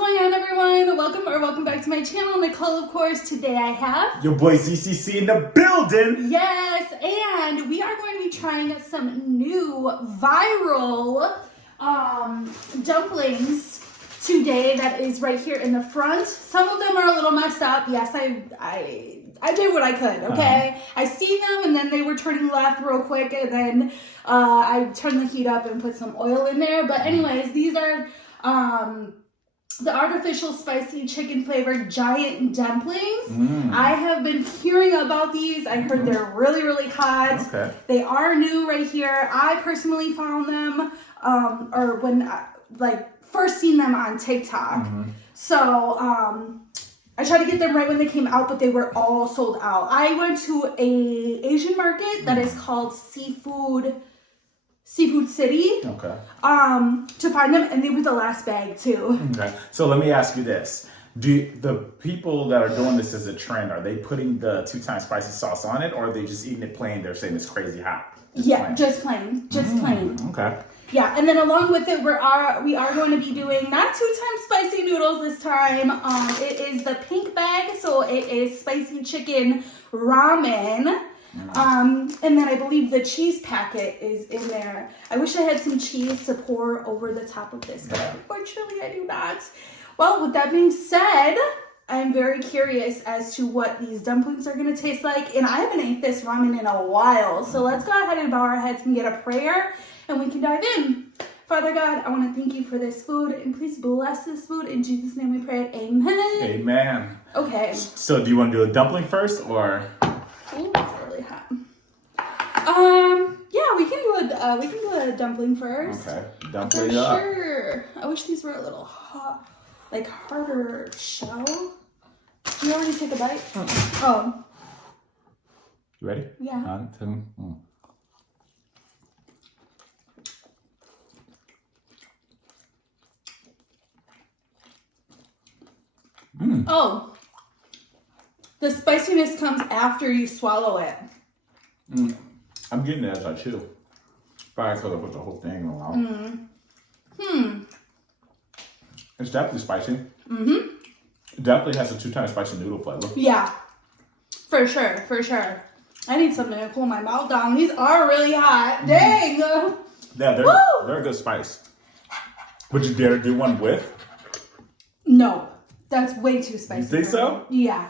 going on, everyone? Welcome back to my channel, Nicole, of course. Today I have your boy ZCC in the building. Yes, and we are going to be trying some new viral dumplings today. That is right here in the front. Some of them are a little messed up. Yes, I did what I could, okay? I see them, and then they were turning left real quick, and then I turned the heat up and put some oil in there. But anyways, these are the artificial spicy chicken flavored giant dumplings. I have been hearing about these. I heard they're really, really hot. Okay. They are new right here. I personally found them, or when I first seen them on TikTok. So, I tried to get them right when they came out, but they were all sold out. I went to a Asian market that is called Seafood City. Okay. To find them, and they were the last bag too. Okay. So let me ask you this: do the people that are doing this as a trend, are they putting the 2-time spicy sauce on it, or are they just eating it plain? They're saying it's crazy hot. Just plain. Okay. Yeah, and then along with it, we are going to be doing not 2-time spicy noodles this time. It is the pink bag, so it is spicy chicken ramen. And then I believe the cheese packet is in there. I wish I had some cheese to pour over the top of this, but unfortunately I do not. Well, with that being said, I'm very curious as to what these dumplings are going to taste like, and I haven't ate this ramen in a while. So let's go ahead and bow our heads and get a prayer, and we can dive in. Father God, I want to thank you for this food, and please bless this food. In Jesus' name we pray, amen. Amen. Okay. So do you want to do a dumpling first, or? Ooh, it's really hot. Yeah, we can do a dumpling first. Okay, dumpling For up. sure. I wish these were a little hot, harder shell. Did you already take a bite? Oh. You ready? Yeah. 1, 2. Oh. The spiciness comes after you swallow it. I'm getting it as I chew. Probably because I put the whole thing in my mouth. It's definitely spicy. It definitely has a 2-time spicy noodle flavor. Yeah. For sure. I need something to cool my mouth down. These are really hot. Dang. Yeah, they're a good spice. Would you dare do one with? No. That's way too spicy. You think so? Yeah.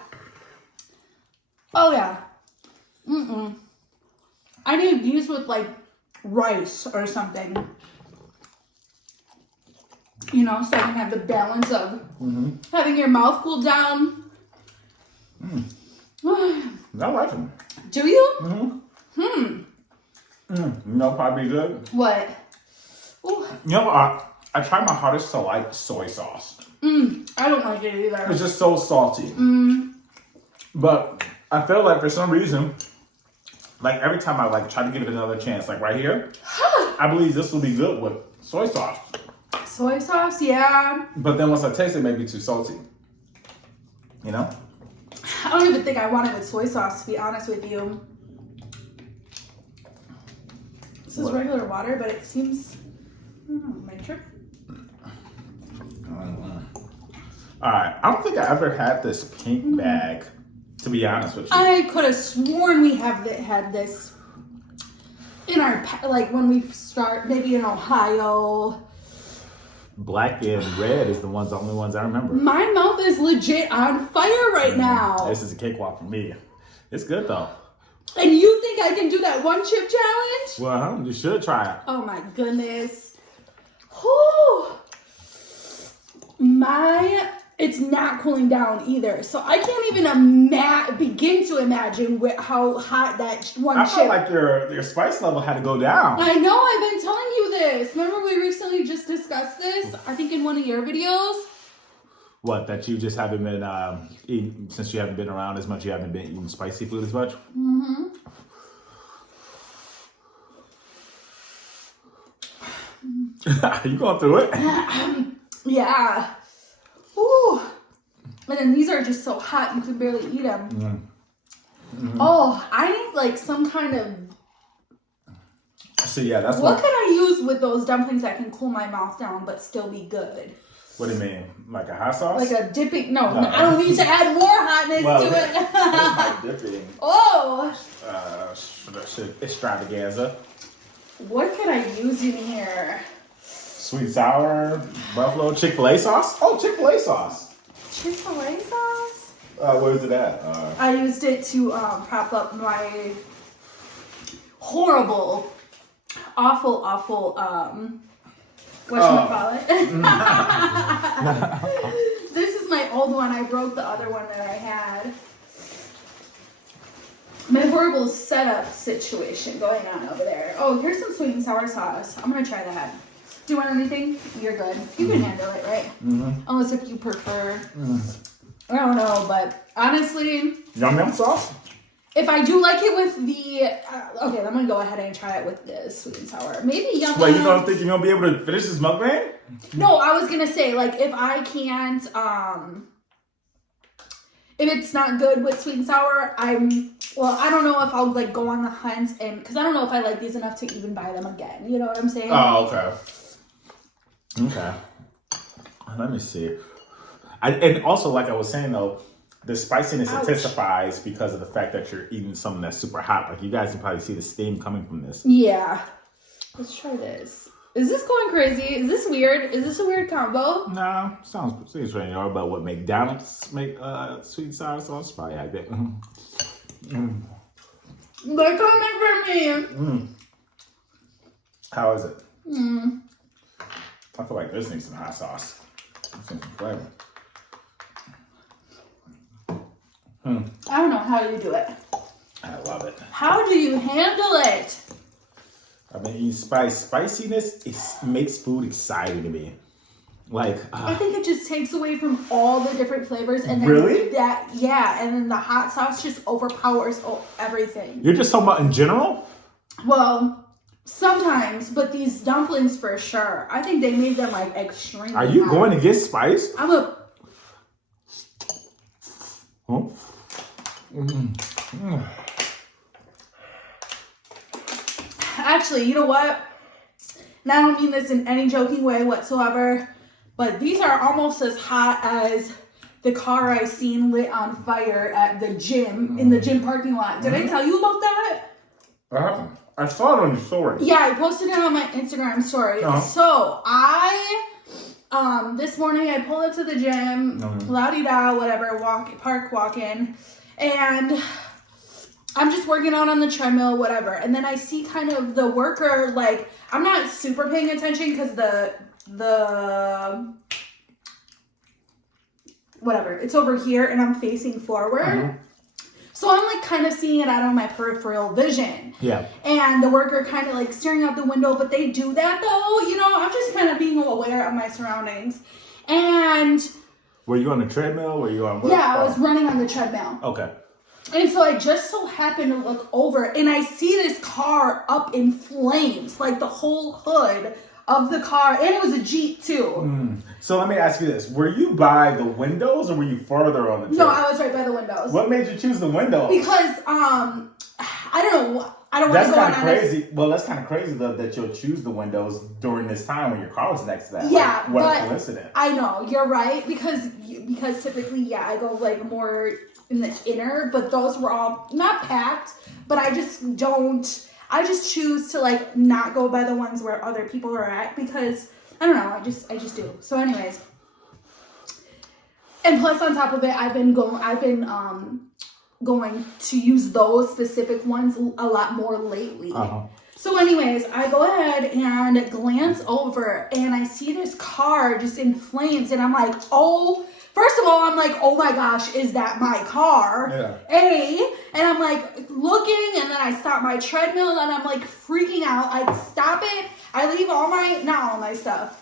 Oh, yeah. I need these with, rice or something. You know, so I can have the balance of having your mouth cool down. I like them. Do you? You know, probably good. What? Ooh. You know, I try my hardest to like soy sauce. I don't like it either. It's just so salty. But I feel like for some reason, every time I try to give it another chance, right here, I believe this will be good with soy sauce. Soy sauce, yeah. But then once I taste it, it may be too salty. You know? I don't even think I want it with soy sauce, to be honest with you. This is regular water, but it seems, I don't know, make sure. All right, I don't think I ever had this pink bag, to be honest with you. I could have sworn we had this in our, when we start, maybe in Ohio. Black and red is the only ones I remember. My mouth is legit on fire right now. This is a cakewalk for me. It's good though. And you think I can do that 1 chip challenge? Well, you should try it. Oh my goodness. Whew. It's not cooling down either. So I can't even begin to imagine how hot that one chip. I felt like your spice level had to go down. I know, I've been telling you this. Remember we recently just discussed this? I think in one of your videos. What, that you just haven't been eating, since you haven't been around as much, you haven't been eating spicy food as much? You going through it? Yeah. Ooh. And then these are just so hot you can barely eat them. Oh, I need some kind of So yeah, that's what could I use with those dumplings that can cool my mouth down but still be good? What do you mean? Like a hot sauce? Like a dipping? No, I don't need to add more hotness to it. That's my dipping. Oh. Extravaganza. What could I use in here? Sweet and sour, buffalo, Chick-fil-A sauce. Oh, Chick-fil-A sauce. Chick-fil-A sauce? Where is it at? I used it to prop up my horrible, awful, whatchamacallit. This is my old one. I broke the other one that I had. My horrible setup situation going on over there. Oh, here's some sweet and sour sauce. I'm gonna try that. Do you want anything? You're good. You can handle it, right? Mm-hmm. Unless if you prefer. I don't know, but honestly, Yum sauce. if I do like it with the okay, I'm gonna go ahead and try it with the sweet and sour. Maybe yum. Wait, you don't think you're gonna be able to finish this mukbang? No, I was gonna say like if I can't if it's not good with sweet and sour, I don't know if I'll like go on the hunt and because I don't know if I like these enough to even buy them again. You know what I'm saying? Oh, okay. Okay. Let me see. And also, like I was saying though, the spiciness intensifies because of the fact that you're eating something that's super hot. Like you guys can probably see the steam coming from this. Yeah. Let's try this. Is this going crazy? Is this weird? Is this a weird combo? No, seems strange. About what McDonald's make sweet and sour sauce? Probably like that. They're coming for me. How is it? I feel like this needs some hot sauce. Some flavor. I don't know how you do it. I love it. How do you handle it? I've been eating spice. Spiciness makes food exciting to me. Like I think it just takes away from all the different flavors, and then really and then the hot sauce just overpowers everything. You're just talking about in general? Well, sometimes, but these dumplings for sure. I think they made them like extremely. Are you hot. going to get spice? I'm a. Oh. Actually, you know what? And I don't mean this in any joking way whatsoever, but these are almost as hot as the car I seen lit on fire at the gym, in the gym parking lot. Did I tell you about that? What happened? I saw it on your story. Yeah, I posted it on my Instagram story. Uh-huh. So this morning I pulled up to the gym, la-di-da, whatever, park walking, and I'm just working out on the treadmill, whatever. And then I see kind of the worker, like, I'm not super paying attention because the whatever, it's over here and I'm facing forward. Uh-huh. So I'm like kind of seeing it out of my peripheral vision. Yeah. And the worker kind of like staring out the window, but they do that though, you know, I'm just kind of being aware of my surroundings. And were you on the treadmill? Were you on what? Yeah, I was running on the treadmill. Okay. And so I just so happened to look over and I see this car up in flames, like the whole hood of the car, and it was a Jeep too. So let me ask you this. Were you by the windows or were you further on the trip? No, I was right by the windows. What made you choose the windows? Because, I don't know. I don't want to go on. That's kind of crazy. Well, that's kind of crazy though that you'll choose the windows during this time when your car was next to that. Yeah, what but a coincidence. I know, you're right, because typically, yeah, I go like more in the inner, but those were all not packed, but I just choose to like not go by the ones where other people are at because I don't know, I just do. So anyways, and plus on top of it, I've been going to use those specific ones a lot more lately. Uh-huh. So anyways, I go ahead and glance over and I see this car just in flames and I'm like, first of all, I'm like, oh my gosh, is that my car? Yeah. And I'm like looking and then I stop my treadmill and I'm like freaking out. I stop it. I leave not all my stuff.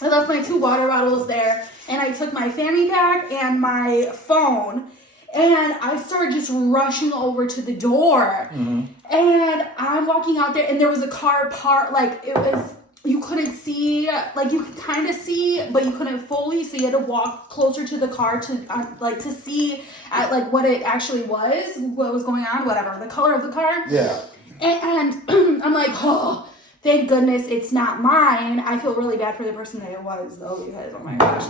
I left my 2 water bottles there and I took my fanny pack and my phone and I started just rushing over to the door. Mm-hmm. And I'm walking out there and there was a car parked, like it was, you couldn't see, like you could kind of see, but you couldn't fully, so you had to walk closer to the car to to see at like what it actually was, what was going on, whatever, the color of the car. Yeah. And I'm like, oh, thank goodness it's not mine. I feel really bad for the person that it was, though, because, oh my gosh.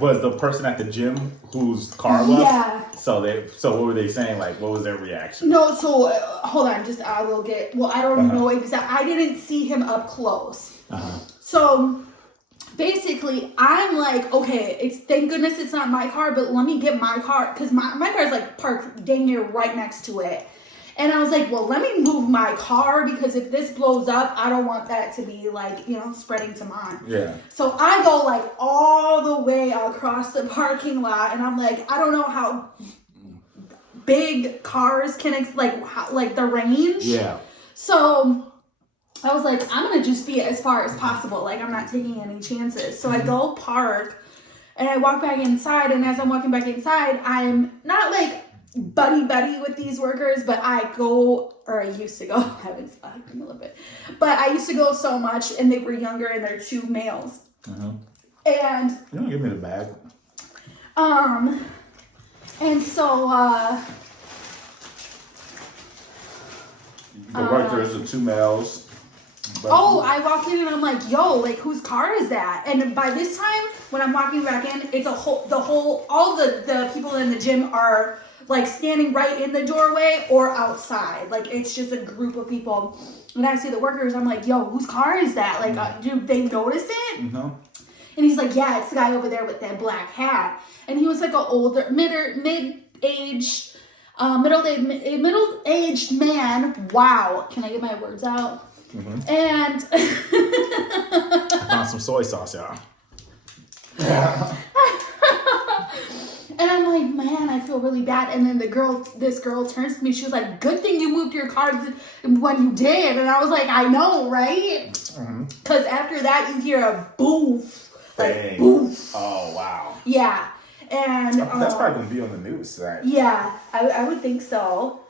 Was the person at the gym whose car was? Yeah. So what were they saying? Like, what was their reaction? No, so, hold on, I don't know exactly. I didn't see him up close. So, basically, I'm like, okay, thank goodness it's not my car, but let me get my car, because my car is like parked dang near right next to it. And I was like, well, let me move my car, because if this blows up, I don't want that to be like, spreading to mine. Yeah. So I go like all the way across the parking lot, and I'm like, I don't know how big cars can, like the range. Yeah. So I was like, I'm going to just be as far as possible. Like, I'm not taking any chances. So I go park, and I walk back inside, and as I'm walking back inside, I'm not like buddy with these workers, but I used to go, I haven't in a little bit, but I used to go so much, and they were younger, and they're 2 males. And you don't give me the bag. And so the workers, the 2 males. I walk in and I'm like, yo, like, whose car is that? And by this time, when I'm walking back in, it's all the people in the gym are like standing right in the doorway or outside. Like, it's just a group of people. And I see the workers, I'm like, yo, whose car is that? Like, do they notice it? No. And he's like, yeah, it's the guy over there with that black hat. And he was like an older, middle-aged man. Wow. Can I get my words out? And I found some soy sauce, y'all. And I'm like, man, I feel really bad. And then this girl turns to me. She was like, good thing you moved your car when you did. And I was like, I know, right? Because after that, you hear a boof. Like, boof. Oh, wow. Yeah. And that's probably going to be on the news, right? Yeah, I would think so.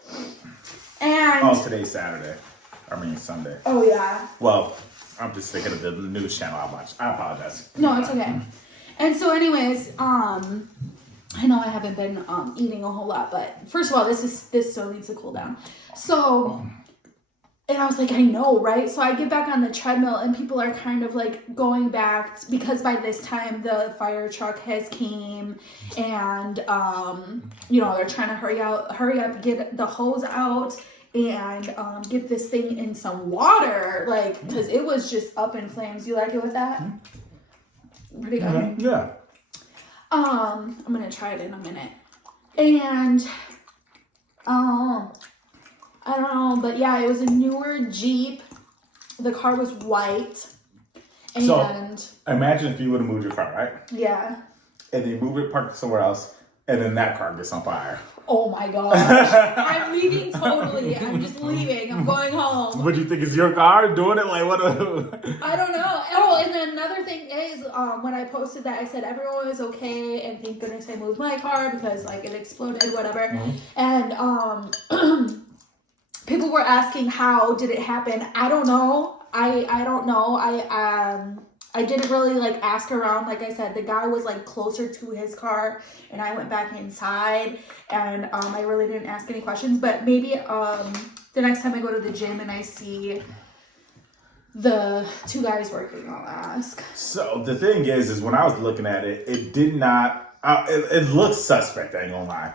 And today's Saturday. Sunday. Oh, yeah. Well, I'm just thinking of the news channel I watch. I apologize. No, it's okay. And so anyways, I know I haven't been eating a whole lot, but first of all, this still needs to cool down. So, and I was like, I know, right? So I get back on the treadmill, and people are kind of like going back, because by this time the fire truck has came, and they're trying to hurry up, get the hose out, and get this thing in some water, like, because it was just up in flames. You like it with that? Pretty good. Yeah. I'm gonna try it in a minute. And I don't know, but yeah, it was a newer Jeep. The car was white. And so imagine if you would have moved your car, right? Yeah. And then move it, park it somewhere else, and then that car gets on fire. Oh my gosh. I'm leaving totally. I'm just leaving. I'm going home. What do you think is your car doing it? Like, what? I don't know. Oh, and then another thing is, when I posted that, I said everyone was okay, and thank goodness I moved my car because like it exploded, whatever. And people were asking how did it happen. I don't know. I don't know. I didn't really like ask around. Like I said, the guy was like closer to his car, and I went back inside, and I really didn't ask any questions. But maybe the next time I go to the gym and I see the 2 guys working, I'll ask. So the thing is when I was looking at it, it did not. It looked suspect. I ain't gonna lie.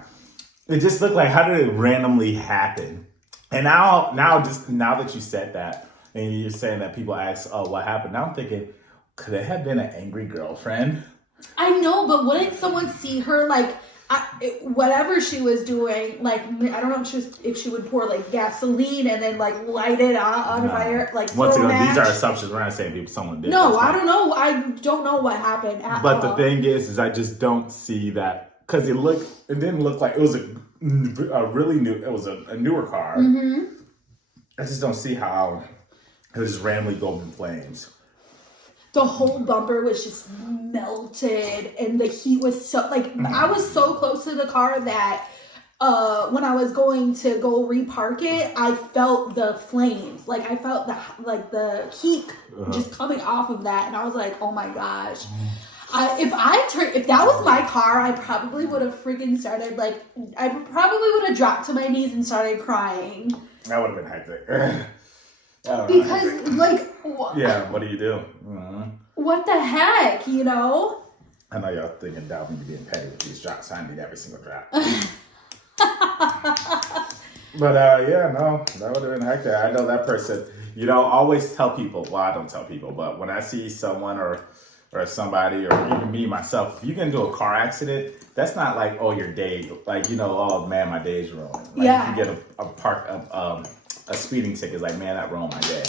It just looked like, how did it randomly happen? And now that you said that, and you're saying that people ask, "Oh, what happened?" Now I'm thinking, could it have been an angry girlfriend? I know, but wouldn't someone see her like whatever she was doing? Like, I don't know if she would pour like gasoline and then like light it on fire. Like, once again, these are assumptions. We're not saying someone did. No, I don't know. I don't know what happened at But all. the thing is I just don't see that, because it didn't look like it was a really new. It was a newer car. I just don't see how it would just randomly go up in flames. The whole bumper was just melted, and the heat was so like I was so close to the car that when I was going to go repark it, I felt the flames. Like I felt the heat just coming off of that, and I was like, oh my gosh. If that was my car, I probably would have freaking started I probably would have dropped to my knees and started crying. That would have been hectic. Because, like, yeah, what do you do? Mm-hmm. what the heck, you know? I know y'all thinking Dalvin be getting petty with these drops. I need every single drop. But yeah, no, that would have been hectic. I know that person. You know, always tell people. Well, I don't tell people, but when I see someone or somebody or even me myself, if you get into a car accident, that's not like, oh, your day, like, you know, oh man, my day's ruined. Like, Yeah. if you get a speeding ticket, it's like, man, that ruined my day.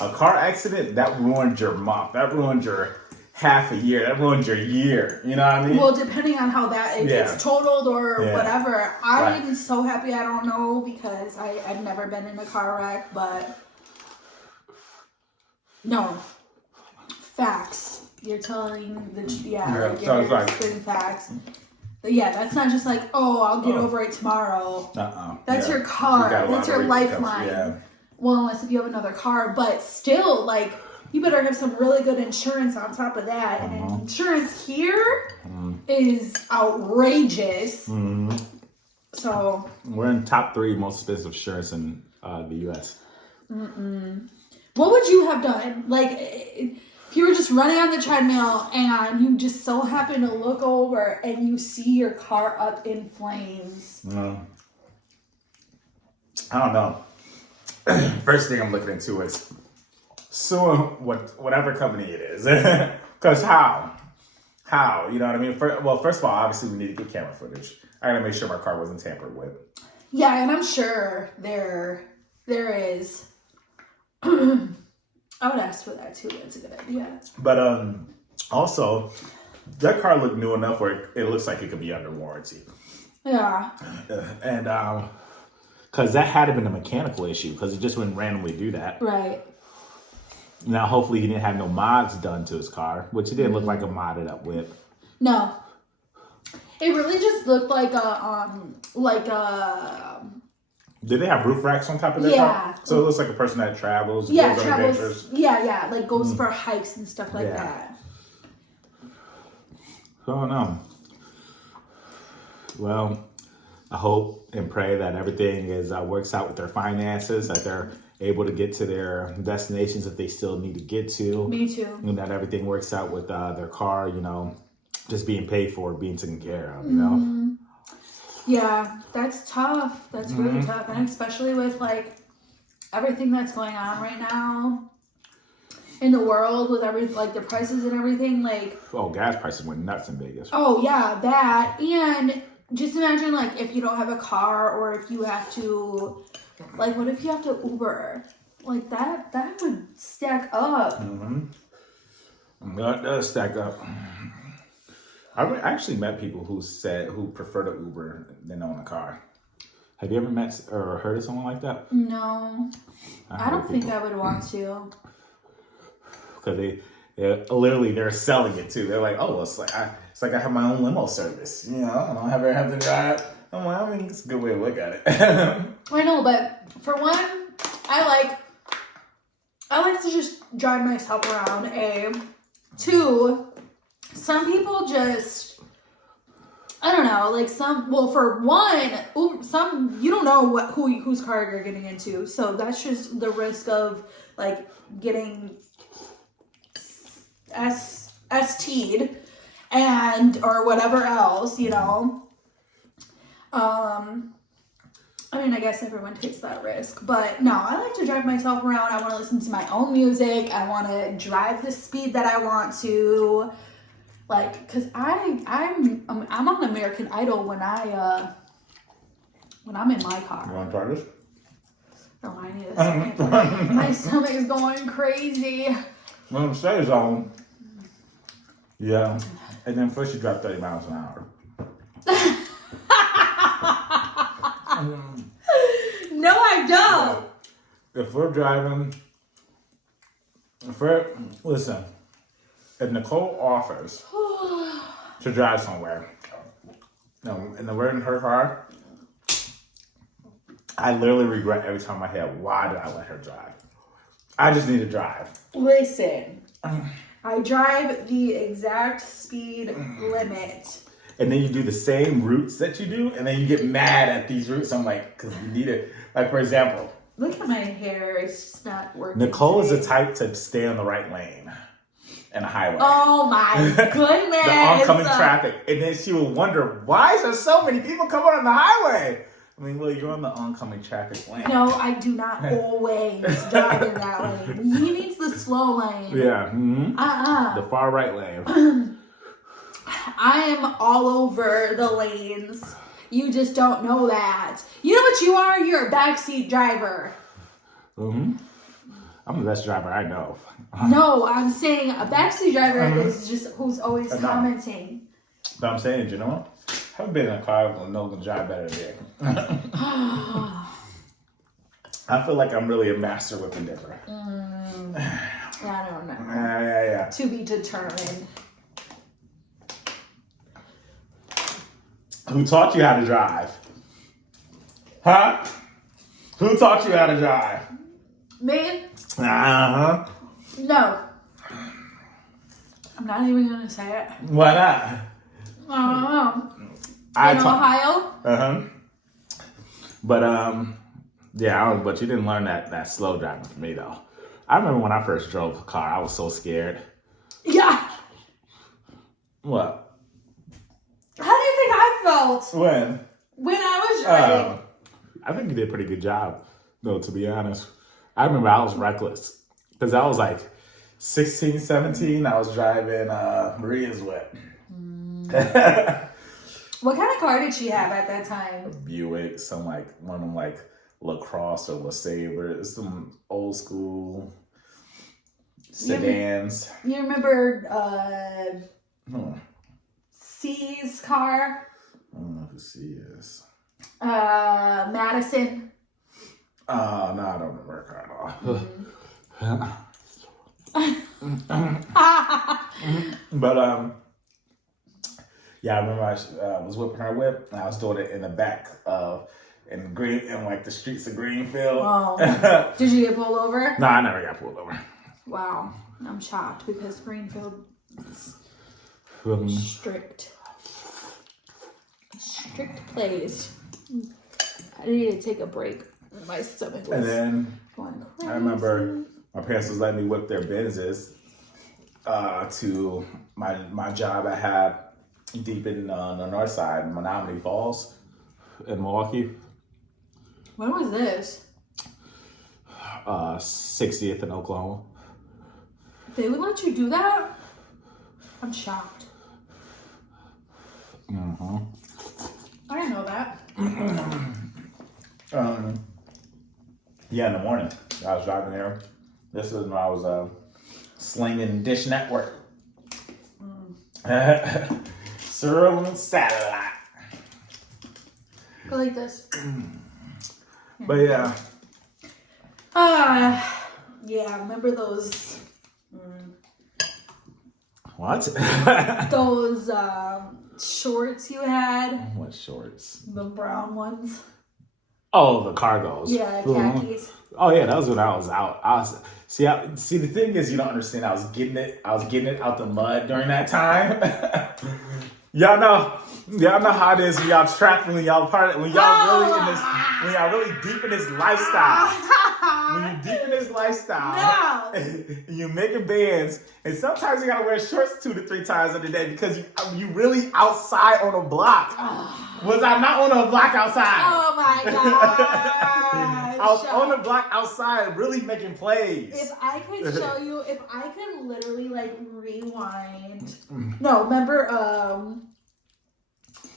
A car accident, that ruined your month. That ruined your half a year. That ruined your year. You know what I mean? Well, depending on how that it Yeah. gets totaled or Yeah. whatever. I'm Right. so happy I don't know because I've never been in a car wreck, but no. Facts. You're telling the Yeah, like so you're it's like- spitting facts. But yeah, that's not just like, oh, I'll get Oh. over it tomorrow. That's Yeah. your car. You got a lot That's of your repercussions. lifeline. Yeah. Well, unless if you have another car, but still, like, you better have some really good insurance on top of that. And Uh-huh. insurance here is outrageous. Mm-hmm. So, We're in top 3 most expensive insurance in the U.S. what would you have done? Like, if you were just running on the treadmill and you just so happen to look over and you see your car up in flames. I don't know. First thing I'm looking into is suing whatever company it is. Because how? How? You know what I mean? First of all, obviously we need to get camera footage. I gotta make sure my car wasn't tampered with. Yeah, and I'm sure there is. I would ask for that too. That's a good idea. But also, that car looked new enough where it looks like it could be under warranty. Yeah. And because that had to been a mechanical issue because it just wouldn't randomly do that. Right. Now, hopefully, he didn't have no mods done to his car, which it didn't look like a modded up whip. No. It really just looked like a Did they have roof racks on top of their Yeah. car? So it looks like a person that travels, yeah, goes on travels. adventures. Yeah, like goes for hikes and stuff like Yeah. that. I don't know. Well, I hope and pray that everything works out with their finances, that they're able to get to their destinations that they still need to get to. Me too. And that everything works out with their car, you know, just being paid for, being taken care of, you know? Yeah, that's tough. That's really tough. And especially with like everything that's going on right now in the world with the prices and everything, like, Oh, gas prices went nuts in Vegas. oh yeah, that. And just imagine like if you don't have a car or if you have to, like, what if you have to Uber? Like that would stack up. That does stack up. I actually met people who prefer to Uber than own a car. Have you ever met or heard of someone like that? No, I don't think I would want to. Because they're selling it too. They're like, oh, it's like I have my own limo service. You know, I don't have to drive. I'm like, I mean, it's a good way to look at it. I know, but for one, I like to just drive myself around. Two, some people just, I don't know, like for one, you don't know whose car you're getting into, so that's just the risk of like getting ST'd or whatever else, you know. I mean, I guess everyone takes that risk, but no, I like to drive myself around. I want to listen to my own music. I want to drive the speed that I want to, like, cause I'm on American Idol when I'm in my car. You want to try this? No, I need a second. My stomach is going crazy. When it stays on, yeah. And then first you drop 30 miles an hour. No, I don't. If we're driving, listen, if Nicole offers to drive somewhere, and we're in her car, I literally regret every time I hear, why did I let her drive? I just need to drive. Listen, I drive the exact speed limit. And then you do the same routes that you do, and then you get mad at these routes. I'm like, because you need it. Like, for example, Look at my hair. It's just not working. Nicole is today. the type to stay on the right lane in a highway. Oh my goodness. The oncoming traffic. And then she will wonder, why is there so many people coming on the highway? I mean, well, you're on the oncoming traffic lane. No, I do not always drive in that lane. He needs the slow lane. Yeah. Mm-hmm. Uh-uh. The far right lane. I am all over the lanes. You just don't know that. You know what you are? You're a backseat driver. Mm-hmm. I'm the best driver I know. No, I'm saying a backseat driver is just who's always commenting. But I'm saying, you know what? I haven't been in a car with no one drive better than I feel like I'm really a master whipping dipper. I don't know. Yeah. To be determined. Who taught you how to drive? Huh? Who taught you how to drive? Me? Uh-huh. No. I'm not even going to say it. Why not? I don't know. I In taught. Ohio? Uh-huh. But, yeah, but you didn't learn that slow driving from me, though. I remember when I first drove a car, I was so scared. Yeah. What? How do you think I felt When? when I was driving? I think you did a pretty good job, though, to be honest. I remember I was reckless. Because I was like 16, 17. I was driving Maria's whip. What kind of car did she have at that time? Buick, some like one of them like LaCrosse or LeSabre. It's some old school sedans. You remember C's car? I don't know who she is. Madison. No, I don't remember her car at all. But yeah, I remember I was whipping her whip, and I was doing it in the back of in like the streets of Greenfield. Oh. Did you get pulled over? No, I never got pulled over. Wow, I'm shocked because Greenfield is strict place. I needed to take a break. My stomach was And then going crazy. I remember my parents was letting me whip their Benzes to my job I had deep in the north side, Menominee Falls in Milwaukee. When was this? 60th in Oklahoma. They would let you do that? I'm shocked. Mm-hmm. I didn't know that. Yeah, in the morning. I was driving there. This is when I was slinging Dish Network. Serial and satellite. Go like this. But yeah. Yeah, remember those What? those shorts you had? What shorts? The brown ones. Oh, the cargos. Yeah, khakis. Oh yeah, that was when I was out. See. The thing is, you don't understand. I was getting it out the mud during that time. y'all know how it is when y'all trapped when y'all really deep in this lifestyle. When you're deep in this lifestyle, you're making bands, and sometimes you gotta wear shorts 2 to 3 times in the day because you really outside on a block. Was I not on a block outside? Oh my god! I was on the block outside, really making plays. If I could show you, if I could literally like rewind. No, remember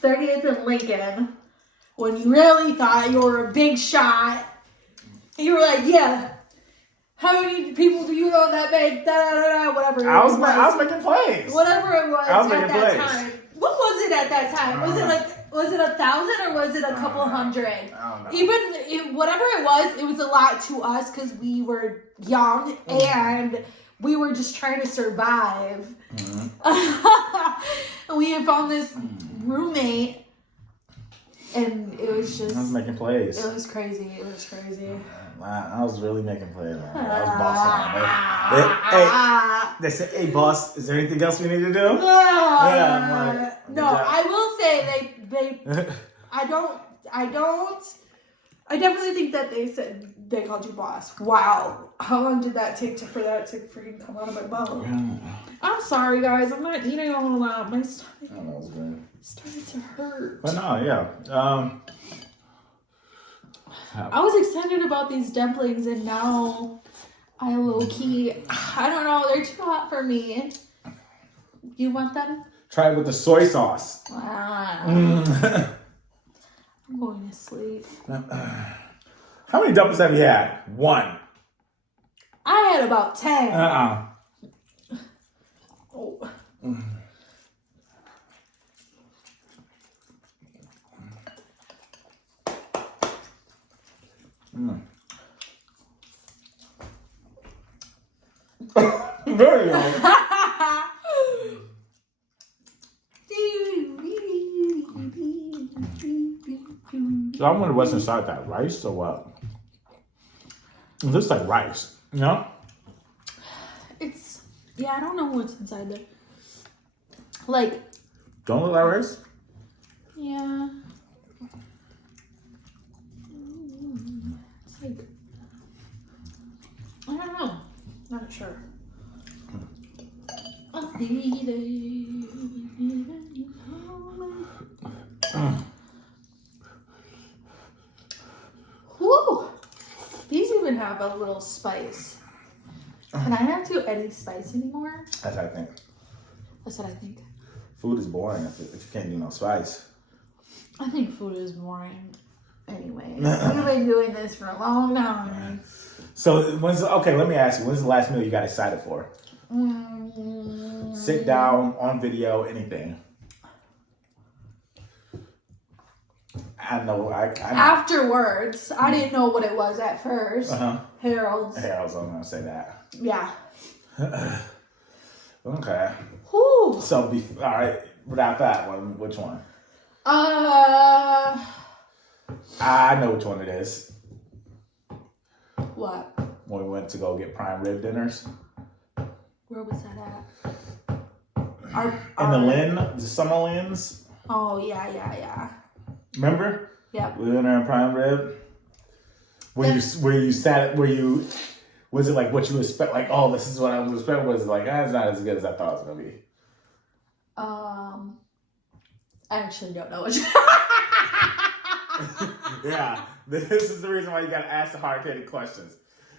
30th and Lincoln when you really thought you were a big shot. You were like, yeah. How many people do you know that make whatever? I was making plays. Whatever it was, I was at making that plays. time. What was it at that time? Was it 1,000 or was it a couple hundred? I don't know. Even whatever it was a lot to us because we were young and we were just trying to survive. And we had found this roommate, and it was just. I was making plays. It was crazy. It was crazy. I was really making plays, man. I was bossing. They said, "Hey, boss, is there anything else we need to do?" Yeah, I'm like, no, I will say they I I definitely think that they said they called you boss. Wow. How long did that take for that to freaking come out of my mouth? I'm sorry, guys. I'm not eating a whole lot. My stomach I don't know, it's good. started to hurt. But no, yeah. I was excited about these dumplings, and now I low-key, I don't know, they're too hot for me. You want them? Try it with the soy sauce. I'm going to sleep. How many dumplings have you had? 1. I had about 10. Oh. Very good. So I'm wondering what's inside that rice or what? It looks like rice, you know? Yeah, I don't know what's inside there. Like, Don't look like rice? yeah. It's like, I don't know. Not sure. Whew. These even have a little spice. Can I not do any spice anymore? That's what I think. That's what I think. Food is boring if you can't do no spice. I think food is boring. Anyway, we've been doing this for a long time. So okay, let me ask you, when's the last meal you got excited for? Sit down, on video, anything. I know. Afterwards, I didn't know what it was at first. Harold's. Harold's, I'm gonna say that. Yeah. Okay. Whew. So, all right, without that one, which one? I know which one it is. What? When we went to go get prime rib dinners. Where was that at? In the Lynn, the Summer Lynn's. Oh, yeah. Remember? Yep. We went there in prime rib. Was it like what you expect? Like, oh, this is what I was expecting. Was it like, it's not as good as I thought it was gonna be? I actually don't know which. Yeah, this is the reason why you gotta ask the hard-hitting questions,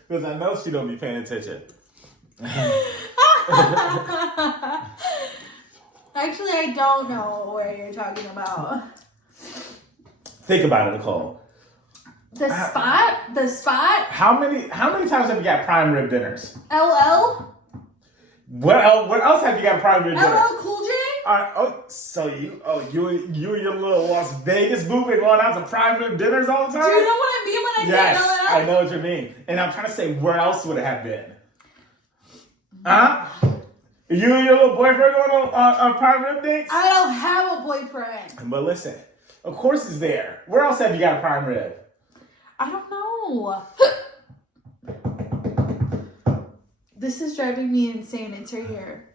because I know she don't be paying attention. Actually, I don't know where you're talking about. Think about it, Nicole. The spot. How many times have you got prime rib dinners? LL. What else have you got prime rib dinners? LL Cool J. So you and your little Las Vegas boo been going out to prime rib dinners all the time? Do you know what I mean when I Yes, say LL? I know what you mean. And I'm trying to say, where else would it have been? Huh? You and your little boyfriend going on prime rib dates? I don't have a boyfriend. But listen, of course it's there. Where else have you got a prime rib? I don't know. This is driving me insane. It's right here.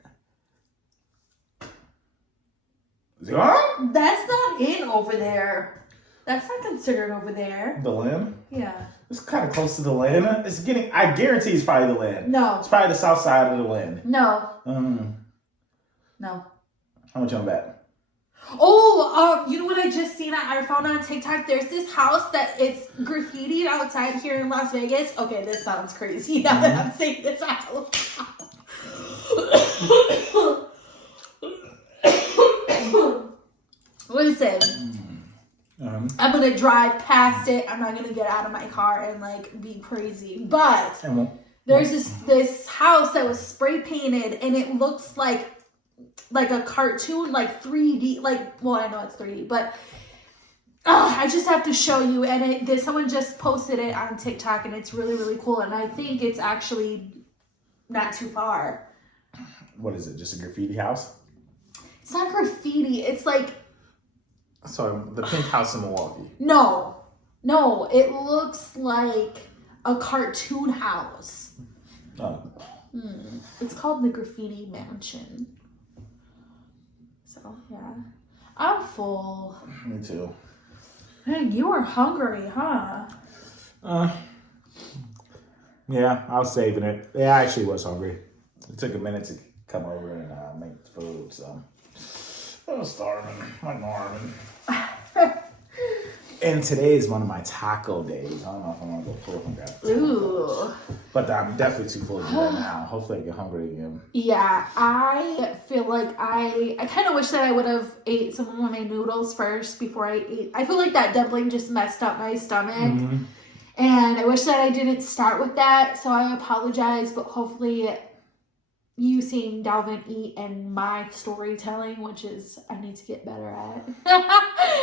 Huh? That's not in over there. That's not considered over there. The Lynn? Yeah. It's kind of close to the Lynn. I guarantee it's probably the Lynn. No. It's probably the south side of the Lynn. No. No. How much on that? Oh, you know what I just seen? I found on TikTok. There's this house that it's graffitied outside here in Las Vegas. Okay, this sounds crazy now that I'm saying this out loud. Listen, I'm gonna drive past it. I'm not gonna get out of my car and like be crazy. But there's this house that was spray painted and it looks like a cartoon, like 3D, well, I know it's 3D, but I just have to show you. And someone just posted it on TikTok and it's really, really cool. And I think it's actually not too far. What is it? Just a graffiti house? It's not graffiti. It's like... So the pink house in Milwaukee. No, it looks like a cartoon house. Oh. It's called the Graffiti Mansion. So, yeah. I'm full. Me too. Man, you are hungry, huh? Yeah, I was saving it. Yeah, I actually was hungry. It took a minute to come over and make food, so I was starving, like Marvin. And today is one of my taco days. I don't know if I'm gonna go pull from that. Ooh. But I'm definitely too full to do that now. Hopefully I get hungry again. Yeah, I feel like I kind of wish that I would have ate some of my noodles first before I ate. I feel like that dumpling just messed up my stomach. Mm-hmm. And I wish that I didn't start with that, so I apologize, but hopefully you seeing Dalvin eat and my storytelling, which is I need to get better at.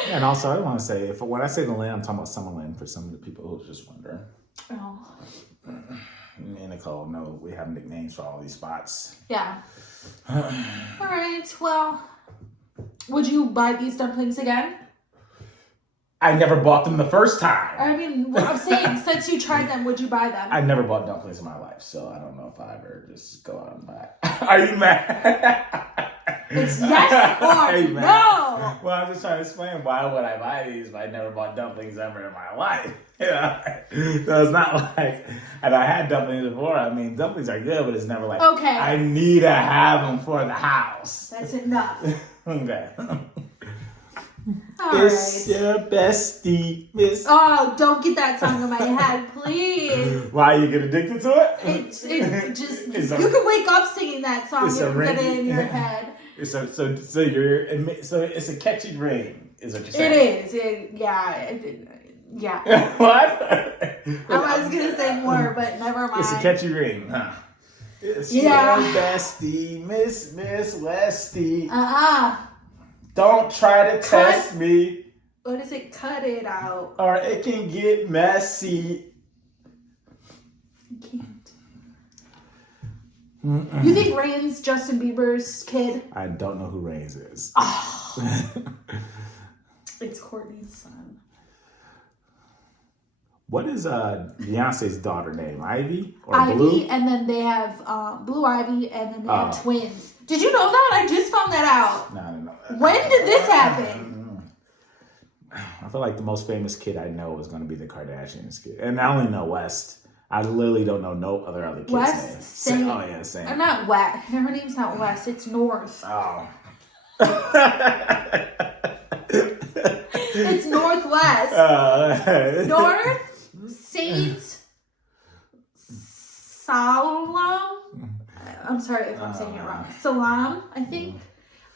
And also, I want to say, when I say the land, I'm talking about Summerlin for some of the people who are just wondering. Oh. Me and Nicole know we have nicknames for all these spots. Yeah. All right, well, would you buy these dumplings again? I never bought them the first time. I mean, what I'm saying, since you tried them, would you buy them? I never bought dumplings in my life, so I don't know if I ever just go out and buy it. Are you mad? It's yes or you mad? no. Well, I'm just trying to explain why would I buy these if I never bought dumplings ever in my life. You know? So it's not like, and I had dumplings before. I mean, dumplings are good, but it's never like, Okay. I need to have them for the house. That's enough. Okay. All It's right. your bestie, Miss. Oh, don't get that song in my head, please. Why you get addicted to it? It just It's a- you can wake up singing that song it's and a get it ring. in your head. So it's a catchy ring, is what you're It saying. is. Yeah. What? I was gonna say more, but never mind. It's a catchy ring, huh? It's Yeah. your bestie, Miss Westy. Uh-uh. Don't try to test me, What is it? Cut it out. or it can get messy. I can't. You think Rain's Justin Bieber's kid? I don't know who Reigns is. Oh, it's Courtney's son. What is Beyonce's daughter name? Ivy or Ivy, Blue? and then they have Blue Ivy, and then they have Oh. twins. Did you know that? I just found that out. No, I didn't know that. When did this happen? I feel like the most famous kid I know is going to be the Kardashians kid. And I only know West. I literally don't know no other kids' West? names. Same. Oh, yeah, same. I'm not West. Her name's not West. It's North. Oh. It's Northwest. North Saint Salam. I'm sorry if I'm saying it wrong. Salam, I think.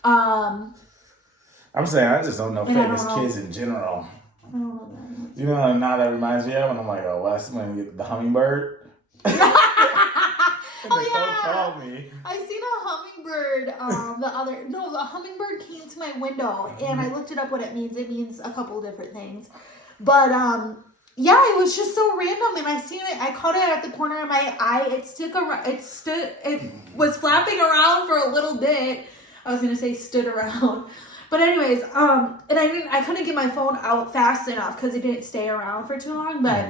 I'm saying I just don't know And I famous don't know. kids in general. I don't know that. You know, now that reminds me of when I'm like, oh, West, when you get the hummingbird. Oh Nicole yeah. called me. I seen a hummingbird. The hummingbird came to my window, and I looked it up what it means. It means a couple different things, but yeah, it was just so random, and I seen it. I caught it at the corner of my eye. It was flapping around for a little bit. I was gonna say stood around, but anyways, and I couldn't get my phone out fast enough because it didn't stay around for too long, but.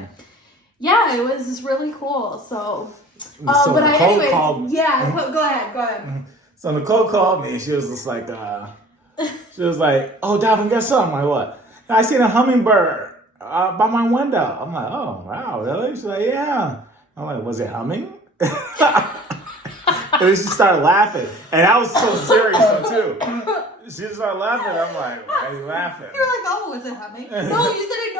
Yeah, it was really cool. So, So but Nicole anyways, called me. yeah. Go ahead. So Nicole called me. She was just like, oh, Dalvin, guess something? I'm like, what? I seen a hummingbird by my window. I'm like, oh, wow, really? She's like, yeah. I'm like, was it humming? And she started laughing. And I was so serious, too. She started laughing. I'm like, why are you laughing? You were like, oh, was it humming? No, you said it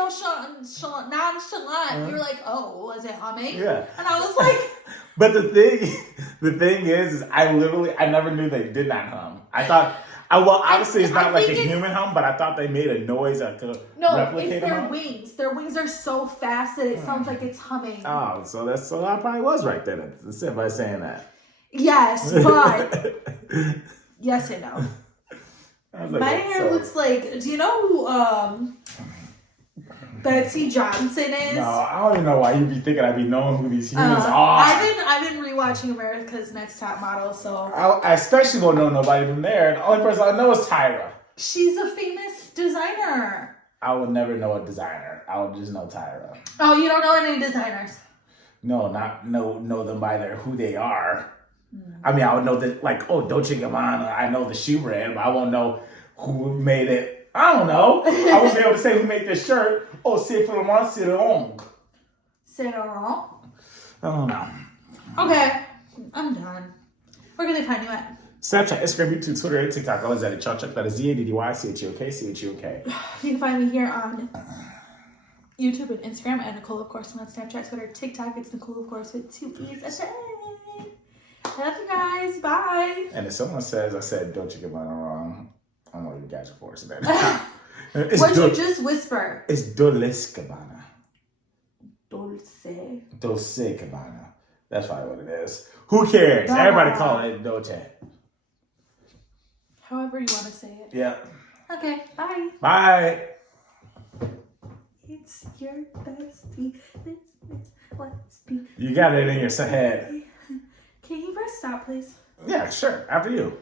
nonchalant. You were like, oh, was it humming? Yeah. And I was like, But the thing is I never knew they did not hum. I thought, obviously it's not I like a think it's- human hum, but I thought they made a noise that could no, replicate it's a their hum. wings. Their wings are so fast that it sounds like it's humming. Oh, so I probably was right then by saying that. Yes, but yes and no. I was like, My that's hair looks like. Do you know who Betsy Johnson is? No, I don't even know why you be thinking I be knowing who these humans are. I've been rewatching America's Next Top Model, so I especially don't know nobody from there. The only person I know is Tyra. she's a famous designer. I would never know a designer. I would just know Tyra. Oh, you don't know any designers? No, not know them by who they are. I mean, I would know that, like, oh, Dolce & Gabbana. I know the shoe brand, but I won't know who made it. I don't know. I wouldn't be able to say who made this shirt. Oh, c'est vraiment c'est long. Saint Laurent. Oh no. Okay, I'm done. Where can they find you at? Snapchat, Instagram, YouTube, Twitter, and TikTok. Always at Chachuk. That is ZADDYCHUK. You can find me here on YouTube and Instagram, and Nicole, of course, on Snapchat, Twitter, TikTok. It's Nicole, of course, with 2 E's a day. I love you guys. Bye. And if someone says I said Dolce Gabbana wrong, I'm gonna catch a force then. What'd you just whisper? It's Dolce Gabbana. Dulce. Dolce Gabbana. That's probably what it is. Who cares? Bye. Everybody call it Dolce. However you want to say it. Yeah. Okay, bye. Bye. It's your bestie. What's be? You got it in your head. Can you press stop, please? Yeah, sure. After you.